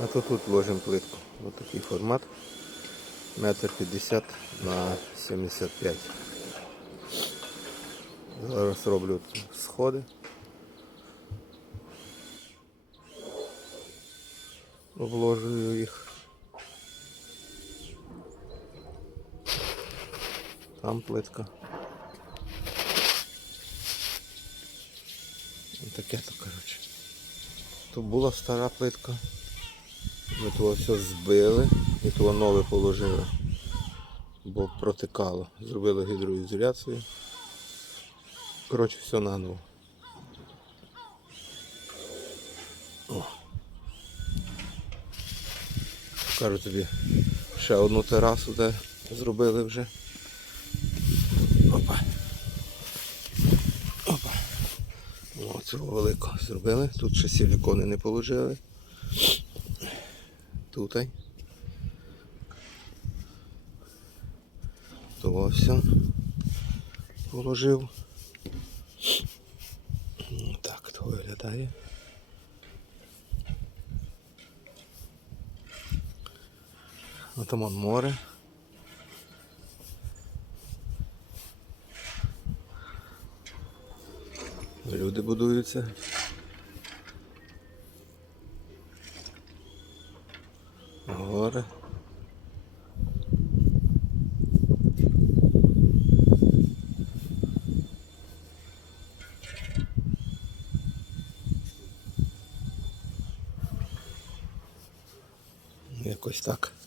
А то тут ложимо плитку. Ось такий формат. Метр п'ятдесят на 75. Зараз роблю сходи. Обложую їх. Там плитка. Таке то, коротше. Тут була стара плитка. Ми того все збили і того нове положили. Бо протикало. Зробили гідроізоляцію. Коротше, все наново. О. Тобі ще одну терасу, де зробили вже. Опа. Опа. О, цього великого зробили. Тут ще силікони не положили. Тутай. То все положив. Так, то виглядає. А там он море. Люди будуються. Agora. Minha costaca. Tá